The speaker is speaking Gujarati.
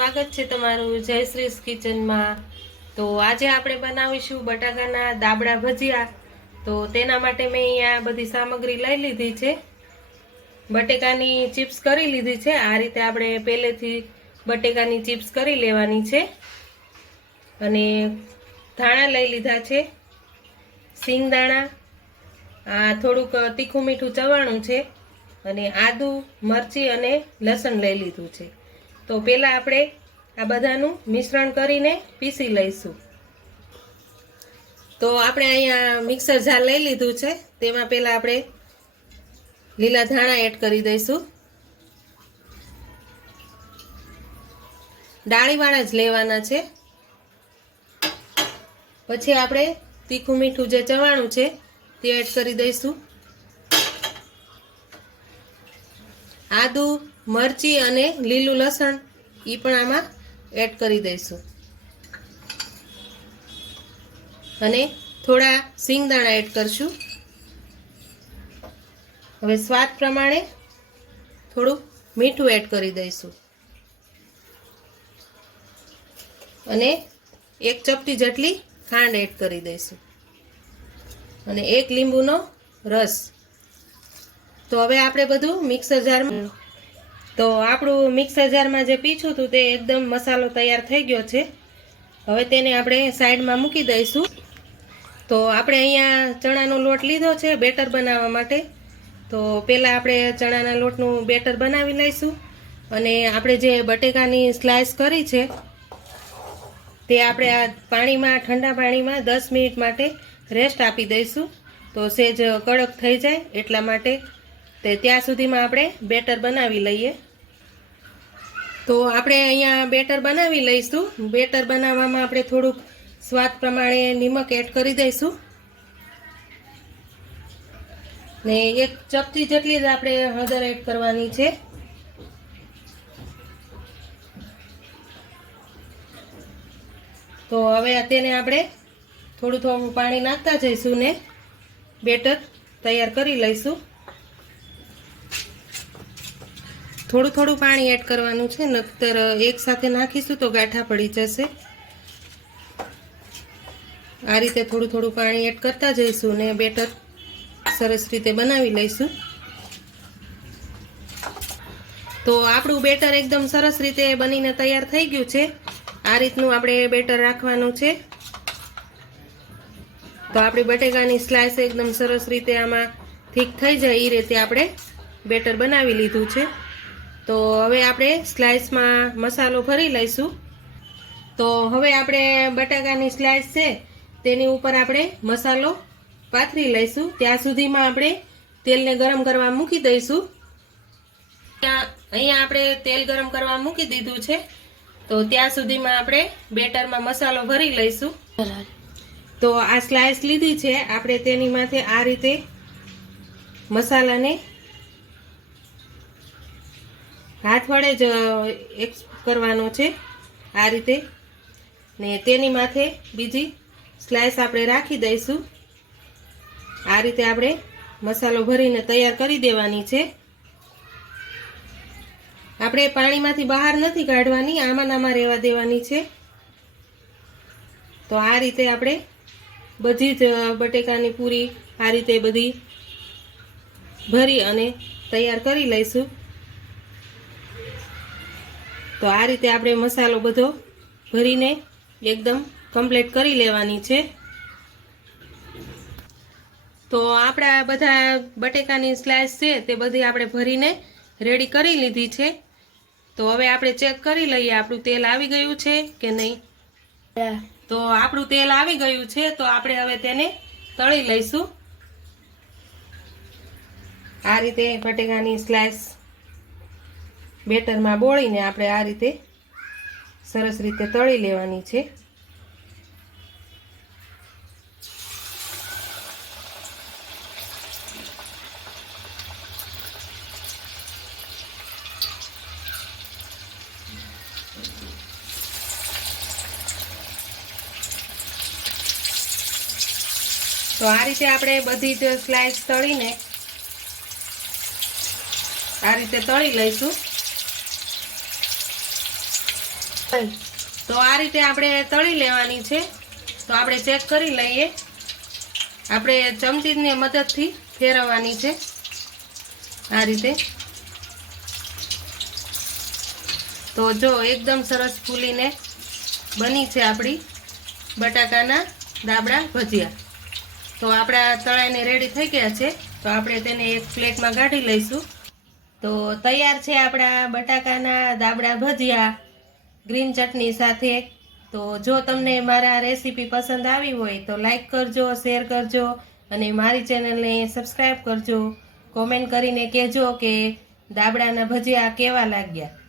સ્વાગત છે તમારું જયશ્રીસ કિચનમાં. તો આજે આપણે બનાવીશું બટાકાના દાબડા ભજીયા. તો તેના માટે મેં અહીંયા બધી સામગ્રી લઈ લીધી છે. બટેકાની ચિપ્સ કરી લીધી છે. આ રીતે આપણે પહેલેથી બટેકાની ચિપ્સ કરી લેવાની છે. અને ધાણા લઈ લીધા છે. સિંગદાણા આ થોડુંક તીખું મીઠું ચવાણું છે. અને આદુ, મરચી અને લસણ લઈ લીધું છે. તો પહેલાં આપણે આ બધાનું મિશ્રણ કરીને પીસી લઈશું. તો આપણે અહીંયા મિક્સર જાર લઈ લીધું છે. તેમાં પહેલાં આપણે લીલા ધાણા એડ કરી દઈશું. ડાળીવાળા જ લેવાના છે. પછી આપણે તીખું મીઠું જે ચવાણું છે, તે એડ કરી દઈશું. આદુ મરચી અને લીલું લસણ એ પણ આમાં એડ કરી દઈશું. અને થોડા સિંગદાણા એડ કરશું. હવે સ્વાદ પ્રમાણે થોડું મીઠું એડ કરી દઈશું. અને એક ચપટી જેટલી ખાંડ એડ કરી દઈશું. અને એક લીંબુનો રસ. તો હવે આપણે બધું મિક્સર જારમાં તો આપણું મિક્સર જારમાં જે પીછું હતું તે એકદમ મસાલો તૈયાર થઈ ગયો છે. હવે તેને આપણે સાઈડમાં મૂકી દઈશું. તો આપણે અહીંયા ચણાનો લોટ લીધો છે બેટર બનાવવા માટે. તો પહેલાં આપણે ચણાના લોટનું બેટર બનાવી લઈશું. અને આપણે જે બટેકાની સ્લાઇસ કરી છે, તે આપણે આ પાણીમાં, ઠંડા પાણીમાં દસ મિનિટ માટે રેસ્ટ આપી દઈશું. તો સેજ કડક થઈ જાય એટલા માટે. તે ત્યાં સુધીમાં આપણે બેટર બનાવી લઈએ. તો આપણે અહીંયા બેટર બનાવી લઈશું. બેટર બનાવવામાં આપણે થોડુંક સ્વાદ પ્રમાણે નિમક એડ કરી દઈશું. ને એક ચપટી જેટલી જ આપણે હળદર એડ કરવાની છે. તો હવે તેને આપણે થોડું થોડું પાણી નાખતા જઈશું ને. બેટર તૈયાર કરી લઈશું. થોડું થોડું પાણી એડ કરવાનું છે નકર એક સાથે નાખીશું તો ગાંઠા પડી જશે. આ રીતે થોડું થોડું પાણી એડ કરતા જઈશું ને બેટર સરસ રીતે બનાવી લઈશું. તો આપણું બેટર એકદમ સરસ રીતે બનીને તૈયાર થઈ ગયું છે. આ રીતનું આપણે બેટર રાખવાનું છે. તો આપણી બટેકાની સ્લાઇસ એકદમ સરસ રીતે આમાં થીક થઈ જાય એ રીતે આપણે બેટર બનાવી લીધું છે. તો હવે આપણે સ્લાઇસમાં મસાલો ભરી લઈશું. તો હવે આપણે બટાકાની સ્લાઇસ છે, તેની ઉપર આપણે મસાલો પાથરી લઈશું. ત્યાં સુધીમાં આપણે તેલને ગરમ કરવા મૂકી દઈશું. ત્યાં અહીંયા આપણે તેલ ગરમ કરવા મૂકી દીધું છે. તો ત્યાં સુધીમાં આપણે બેટરમાં મસાલો ભરી લઈશું. તો આ સ્લાઇસ લીધી છે. આપણે તેની માથે આ રીતે મસાલાને હાથ વડે જ એક કરવાનો છે આ રીતે. ને તેની માથે બીજી સ્લાઇસ આપણે રાખી દઈશું. આ રીતે આપણે મસાલો ભરીને તૈયાર કરી દેવાની છે. આપણે પાણીમાંથી બહાર નથી કાઢવાની, આમાં આમાં રહેવા દેવાની છે. તો આ રીતે આપણે બધી જ બટેકાની પૂરી આ રીતે બધી ભરી અને તૈયાર કરી લઈશું. તો આ રીતે આપણે મસાલો બધો ભરીને એકદમ કમ્પ્લીટ કરી લેવાની છે. તો આપણા બધા બટેકાની સ્લાઇસ છે તે બધી આપણે ભરીને રેડી કરી લીધી છે. તો હવે આપણે ચેક કરી લઈએ આપણું તેલ આવી ગયું છે કે નહીં. તો આપણું તેલ આવી ગયું છે તો આપણે હવે તેને તળી લઈશું. આ રીતે બટેકાની સ્લાઇસ બેટરમાં બોળીને આપણે આ રીતે સરસ રીતે તળી લેવાની છે. તો આ રીતે આપણે બધી જ સ્લાઇસ તળીને આ રીતે તળી લઈશું. તો આ રીતે આપણે તળી લેવાની છે. તો આપણે ચેક કરી લઈએ. આપણે ચમચીની મદદથી ફેરવવાની છે. આ રીતે. તો જો એકદમ સરસ ફૂલીને બની છે આપણી બટાકાના દાબડા ભજીયા. તો આપણા તળાઈને રેડી થઈ ગયા છે. તો આપણે તેને એક પ્લેટમાં કાઢી લઈશું. તો તૈયાર છે આપણા બટાકાના દાબડા ભજીયા. ગ્રીન ચટણી સાથે. તો જો તમને મારા રેસીપી પસંદ આવી હોય તો લાઈક કરજો, શેર કરજો અને મારી ચેનલને સબસ્ક્રાઈબ કરજો. કોમેન્ટ કરીને કહેજો કે દાબડાના ભજીયા કેવા લાગ્યા.